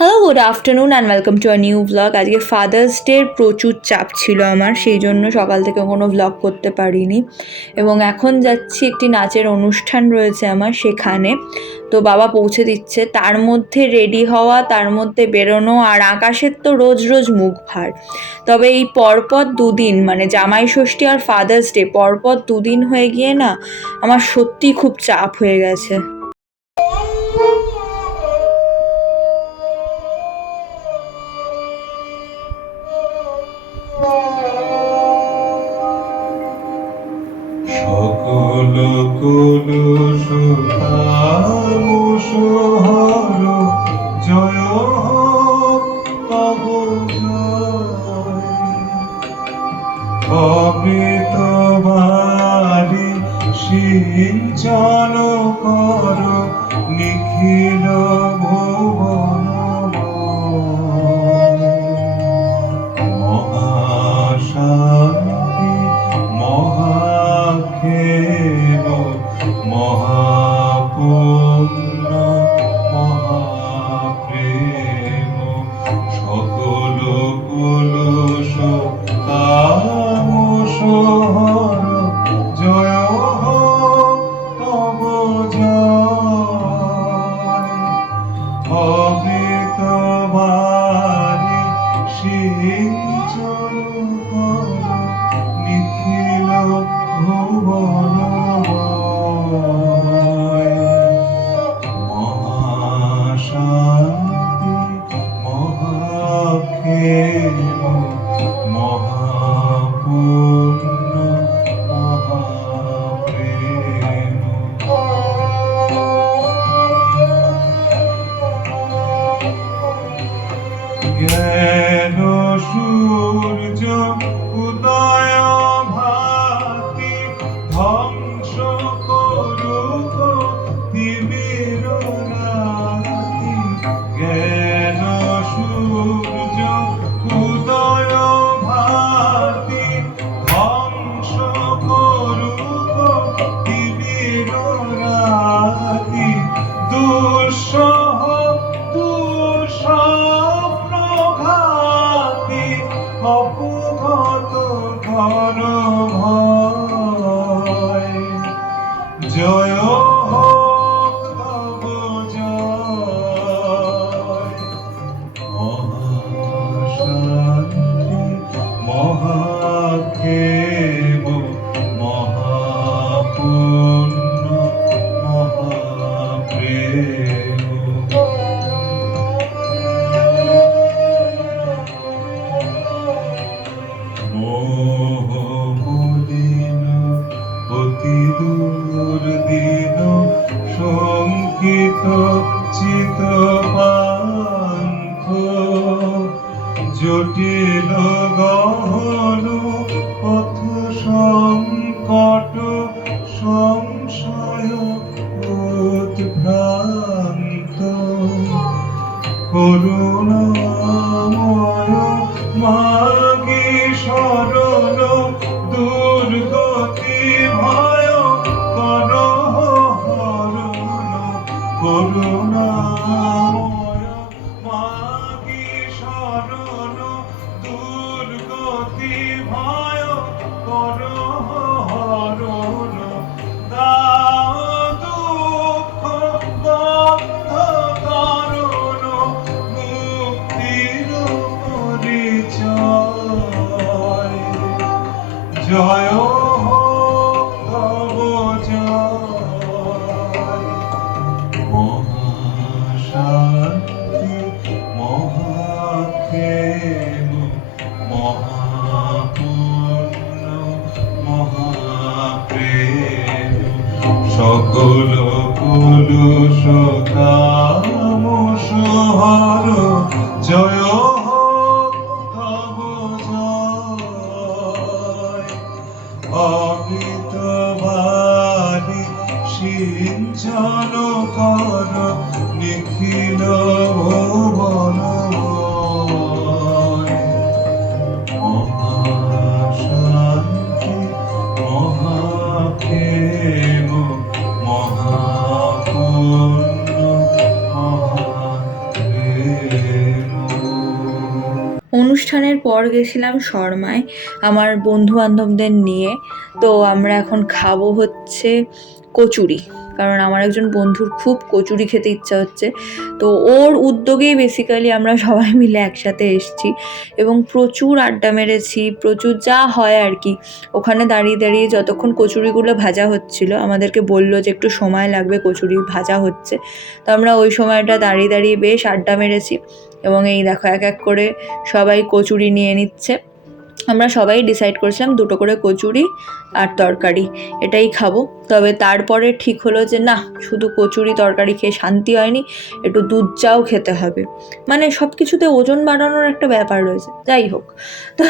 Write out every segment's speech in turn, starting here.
Hello, good afternoon and welcome to a new blog. আজকে father's ডের প্রচুর চাপ ছিল আমার, সেই জন্য সকাল থেকে কোনো ব্লগ করতে পারিনি। এবং এখন যাচ্ছি, একটি নাচের অনুষ্ঠান রয়েছে আমার, সেখানে তো বাবা পৌঁছে দিচ্ছে। তার মধ্যে রেডি হওয়া, তার মধ্যে বেরোনো, আর আকাশের তো রোজ রোজ মুখ ভার। তবে এই পরপর দুদিন, মানে জামাই ষষ্ঠী আর ফাদার্স ডে পরপর দুদিন হয়ে গিয়ে না, আমার সত্যি খুব চাপ হয়ে গেছে। সকল কলুষ তামসহর জয় হোক তব জয়। অমৃত বাণী সিঞ্চন কর নিখিল ভুবন মহাশান্তি মহাক্ষেম মহাপুণ্য মহাপ্রেম সকল কলুষ তামসহর জয় হোক তব জয়। অমৃত বাণী সিঞ্চন কর নিখিল ভুবন মহাশান্তি মহাক্ষেম মহাপুণ্য মহাপ্রেম। জ্ঞান সূর্য উদয় ভাতি ধ্বংস করুক তিমির রাতি। জ্ঞান সূর্য উদয় ভাতি ধ্বংস করুক তিমির রাতি। দুঃসহ দুঃস্বপ্নঘাতী অপুঘত ঘর ভয়। জয় হোক তব জয়। মহাশান্তি মহাক্ষেম মহাপুণ্য মহাপ্রেম। মোহ মলিন অতি দুর্দিন শঙ্কিত চিত পান্থ। জটিল গহন পথ সংকট সংশয় উদ্ভ্রান্ত। করুণাময় মাগি শরণ দুর্গতি ভয় কর হরণ। করুণাময় মাগি শরণ দুর্গতি ভয় কর হরণ। দাও দুঃখ বদ্ধ করুণ মুক্তির পরিচয়। জয় হোক তব জয়। মহাশান্তি মহাক্ষেম মহাপুণ্য মহাপ্রেম। সকল কলুষ তামসহর জয় হোক তব জয়। অমৃত বাণী সিঞ্চন কর নিখিল ভুবন মহাশান্তি মহাক্ষেম মহাপুণ্য মহাপ্রেম। অনুষ্ঠানের পর গেছিলাম শর্মায় আমার বন্ধু বান্ধবদের নিয়ে। তো আমরা এখন খাবো হচ্ছে কচুরি, কারণ আমার একজন বন্ধুর খুব কচুরি খেতে ইচ্ছা হচ্ছে। তো ওর উদ্যোগেই বেসিক্যালি আমরা সবাই মিলে একসাথে এসেছি এবং প্রচুর আড্ডা মেরেছি, প্রচুর যা হয় আর কি। ওখানে দাঁড়িয়ে দাঁড়িয়ে যতক্ষণ কচুরিগুলো ভাজা হচ্ছিল, আমাদেরকে বললো যে একটু সময় লাগবে, কচুরি ভাজা হচ্ছে। তো আমরা ওই সময়টা দাঁড়িয়ে দাঁড়িয়ে বেশ আড্ডা মেরেছি এবং এই দেখো এক এক করে সবাই কচুরি নিয়ে নিচ্ছে। আমরা সবাই ডিসাইড করেছিলাম 2টো করে কচুরি আর তরকারি এটাই খাবো। তবে তারপরে ঠিক হলো যে না, শুধু কচুরি তরকারি খেয়ে শান্তি হয়নি, একটু দুধ চাও খেতে হবে। মানে সব কিছুতে ওজন বাড়ানোর একটা ব্যাপার রয়েছে। যাই হোক, তো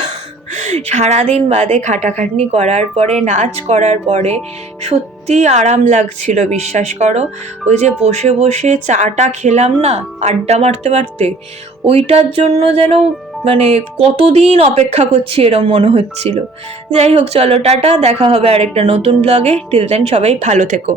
সারাদিন বাদে খাটাখাটনি করার পরে, নাচ করার পরে সত্যি আরাম লাগছিল, বিশ্বাস করো। ওই যে বসে বসে চাটা খেলাম না আড্ডা মারতে মারতে, ওইটার জন্য যেন মানে কতদিন অপেক্ষা করছি এরম মনে হচ্ছিল। যাই হোক, চলো টাটা, দেখা হবে আরেকটা নতুন ব্লগে। টিল দেন সবাই ভালো থেকো।